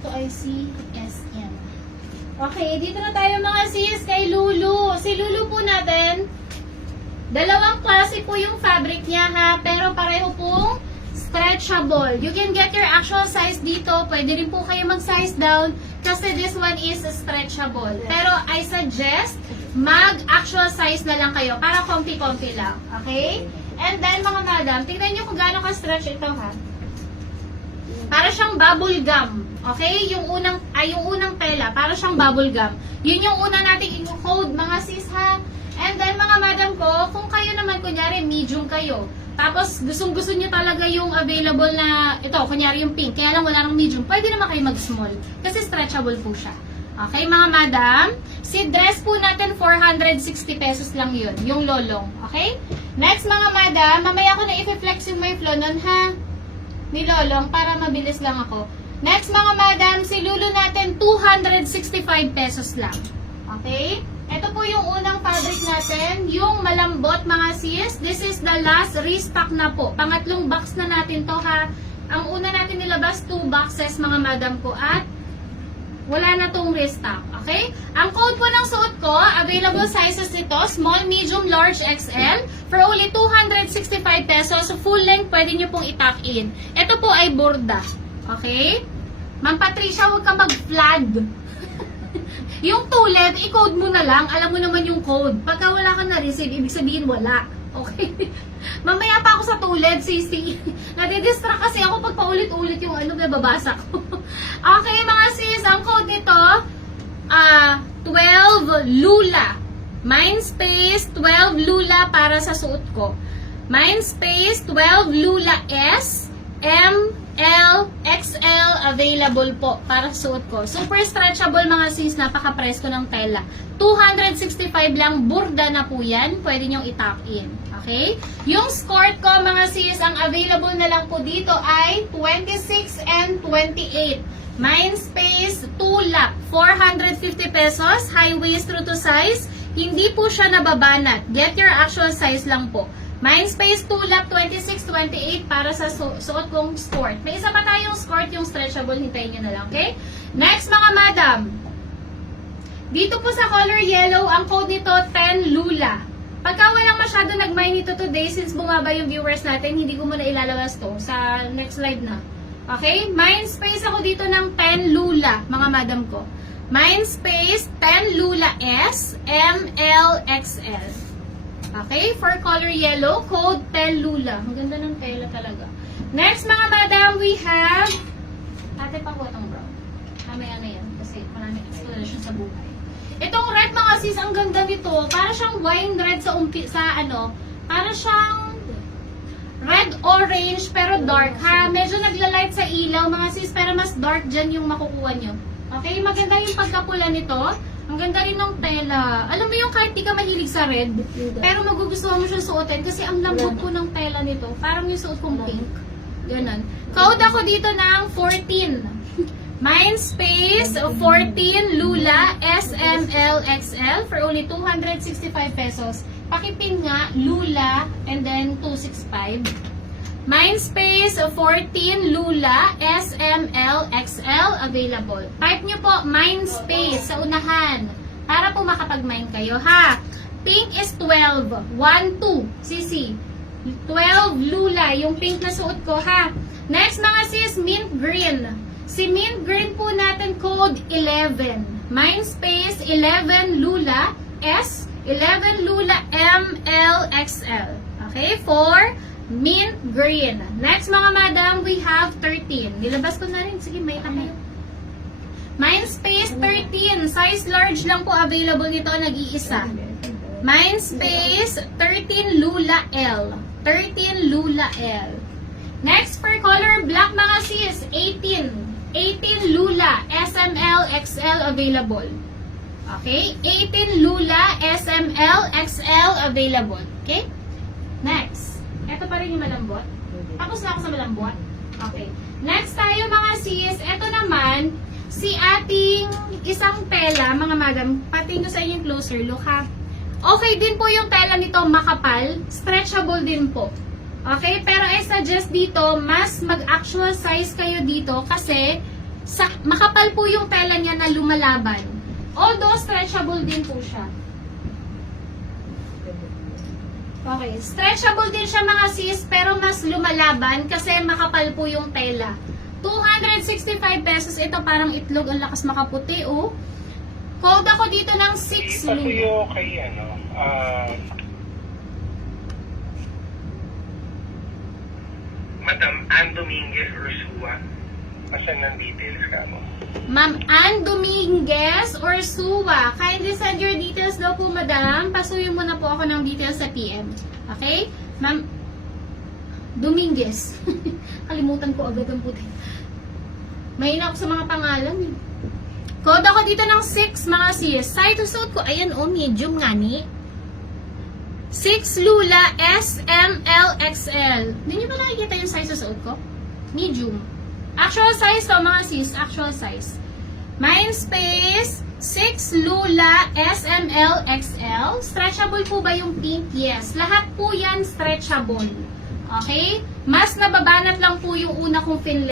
Ito ay si SM. Okay, dito na tayo mga sis kay Lulu. Si Lulu po natin, dalawang klase po yung fabric niya ha, pero pareho pong stretchable. You can get your actual size dito. Pwede rin po kayo mag-size down kasi this one is stretchable. Pero I suggest mag-actual size na lang kayo para comfy-comfy lang. Okay? And then mga madam, tingnan nyo kung gaano ka-stretch ito ha. Para siyang bubble gum. Okay? Yung unang tela, para siyang bubble gum. Yun yung una nating i-code mga sis ha. And then mga madam ko, kung kayo naman kunyari medium kayo, tapos gustong-gusto nyo talaga yung available na, ito, kunyari yung pink, kaya lang wala ng medium, pwede naman kayo mag-small. Kasi stretchable po siya. Okay mga madam? Si dress po natin, 460 pesos lang yun. Yung lolong. Okay? Next mga madam, mamaya ko na i-flex yung may flow nun ha. Ni lolong, para mabilis lang ako. Next mga madam, si Lulu natin, 265 pesos lang. Okay? Ito po yung unang fabric natin, yung malambot mga sis. This is the last restock na po. Pangatlong box na natin to ha. Ang una natin nilabas, 2 boxes mga madam ko at wala na tong restock. Okay? Ang code po ng suot ko, available sizes nito, small, medium, large, XL, for only 265 pesos. So full length, pwede nyo pong i-tuck in. Ito po ay borda. Okay? Ma'am Patricia, huwag ka mag-flag. Yung tulad, i-code mo na lang. Alam mo naman yung code. Pagka wala ka na-receive, ibig sabihin wala. Okay? Mamaya pa ako sa tulad, sisi. Nadidistract kasi ako pag paulit-ulit yung nababasa ko. Okay, mga sis, ang code nito, 12 Lula. Mindspace, 12 Lula para sa suot ko. Mindspace, 12 Lula S, M, L, XL available po para sa suot ko. Super stretchable mga sis, napaka-presko ng tela. 265 lang, burda na po yan. Pwede nyong i-tuck in. Okay? Yung skirt ko mga sis, ang available na lang po dito ay 26 and 28. Mindspace, 2 lap, 450 pesos, high waist true to size. Hindi po siya nababanat. Get your actual size lang po. Mindspace 2 lap 26, 28 para sa suot kong skirt. May isa pa tayong skirt, yung stretchable, hintayin nyo na lang, okay? Next mga madam. Dito po sa color yellow, ang code nito 10 Lula. Pagka walang masyado nag-mine nito today, since bumaba yung viewers natin, hindi ko muna ilalabas to sa next slide na. Okay? Mindspace ako dito ng 10 Lula, mga madam ko. Mindspace 10 Lula S, M, L, XL. Okay, for color yellow, code 10 Lula. Ang ganda ng tela talaga. Next mga madam, we have, ate pa ko itong brown. Kamaya na yan, kasi maraming explanation sa buhay. Itong red mga sis, ang ganda nito. Para siyang wine red sa para siyang red orange, pero dark ha. Medyo naglalight sa ilaw mga sis, pero mas dark dyan yung makukuha nyo. Okay, maganda yung pagkapula nito. Ang ganda rin ng tela. Alam mo yung kahit di ka mahilig sa red, pero magugustuhan mo siya suotin kasi ang lambot po ng tela nito. Parang yung suot kong pink. Ganon. Code ako dito ng 14. Mindspace 14 Lula SML XL for only 265 pesos. Pakipin nga Lula and then 265. Mindspace 14 Lula SML XL available. Type nyo po Mindspace sa unahan para po makapag-mine kayo ha. Pink is 12. 1, 2. CC. 12 Lula yung pink na suot ko ha. Next mga sis, mint green. Si mint green po natin code 11. Mindspace 11 Lula S, 11 Lula ML XL. Okay, for mint green. Next mga madam, we have 13. Nilabas ko na rin. Sige, may tayo. Mindspace 13. Size large lang po available nito, nag-iisa. Mindspace 13 Lula L. 13 Lula L. Next for color black mga sis, 18. 18 Lula SML XL available. Okay? 18 Lula SML XL available. Okay? Next. Ito pa rin yung malambot. Tapos na ako sa malambot. Okay. Next tayo mga sis. Ito naman, si ating isang tela, mga madam, pati nyo sa inyong closer look ha. Okay din po yung tela nito, makapal. Stretchable din po. Okay? Pero I suggest dito, mas mag-actual size kayo dito kasi makapal po yung tela niya na lumalaban. Although stretchable din po siya. Okay, stretchable din siya mga sis, pero mas lumalaban kasi makapal po yung tela. 265 pesos ito, parang itlog, ang lakas makaputi, oh. Code ako dito ng 6 Ipasuyo kay Madam Ann Dominguez Ursua. Asan ng details ka mo? Ma'am Ann Dominguez or Suwa. Kindly send your details daw po, madam. Pasuyo mo na po ako ng details sa PM. Okay? Ma'am Dominguez. Kalimutan ko agad ang puti. Mahina ako sa mga pangalan. Eh. Code ako dito ng 6, mga sis. Size to suit ko. Ayan, oh, medium nga ni. 6 Lula, S, M, L, XL. Hindi nyo ba nakikita yung size to suit ko? Medium. Actual size to, mga sis. Actual size. Mindspace, 6 Lula, S, M, L, XL. Stretchable po ba yung pink? Yes. Lahat po yan stretchable. Okay? Mas nababanat lang po yung una kong finlay.